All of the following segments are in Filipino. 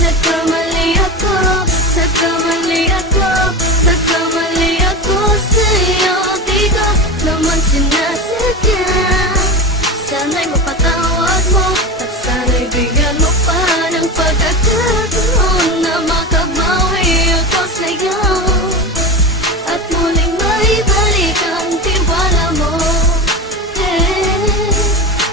nagkamali ako, nagkamali ako, nagkamali ako sa'yo. Di ko naman sinasadya. Sana'y mapatawad mo at sana'y bigyan mo pa ng pagkakataon na makabawi ako sa'yo at muling maibalik ang tiwala mo.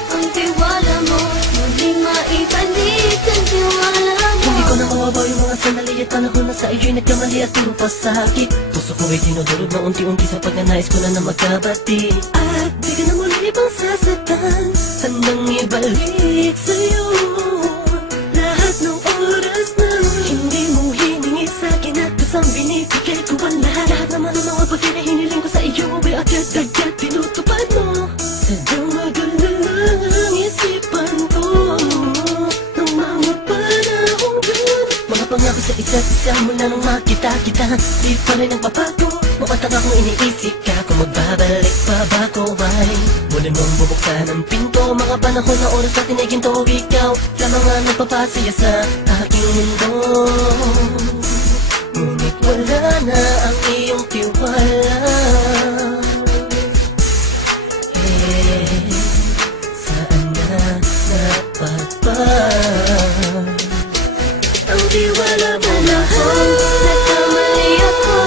Ang tiwala mo, muling maibalik ang tiwala mo. Hindi ko na mawabaw yung mga sandali at panahon na sa iyo'y nagkamali at puro pasakit. Puso ko ay dinudulog na unti-unti sa pagkanais ko na magkabati. At di ka na muli pang sasaktan, handang ibalik sa'yo lahat ng oras na hindi mo hiningi sa'kin at kusang binibigay ko ang lahat. Lahat naman ng mga bagay na hiniling ko sa iyo ay agad-agad tinutupad mo. Sadyang magulo ang isipan ko ng mga panahong yun. Mga pangako sa isa't isa mula nung makita kita, di pa rin nagbabago. Mapatang akong iniisip ka kung magbabalik pa ba ko ay muli mong bubuksan ang pinto. Mga panahon na oras natin ay ginto, ikaw lamang ang nagpapasaya sa aking mundo. Ngunit wala na ang iyong tiwala. Saan na napagpag ang tiwala mo na Nagkamali ako,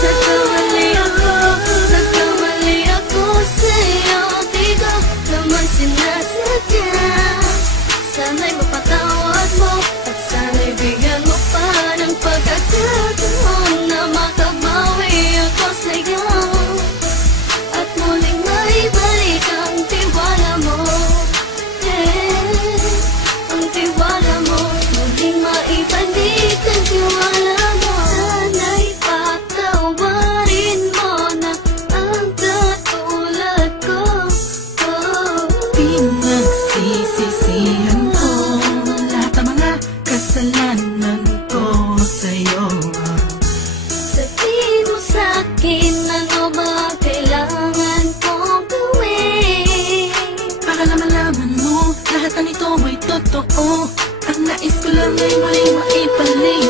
nagkamali ako, nagkamali ako sa'yo. Di ko naman sinasadya. Sana'y mapatawad mo at sana'y bigyan mo pa ng pagkakataon na makabawi ako sa'yo at muling maibalik ang tiwala mo. Ang tiwala mo, muling maibalik ang tiwala mo. Sana'y patawarin mo na ang katulad ko. Pinagsisisihan ko lahat ng mga kasalanan ko sa'yo. Sabihin mo sa'kin ano ba kailangan kong gawin Para na malaman mo lahat ng ito ay totoo. Ang nais ko lang ay muling maibalik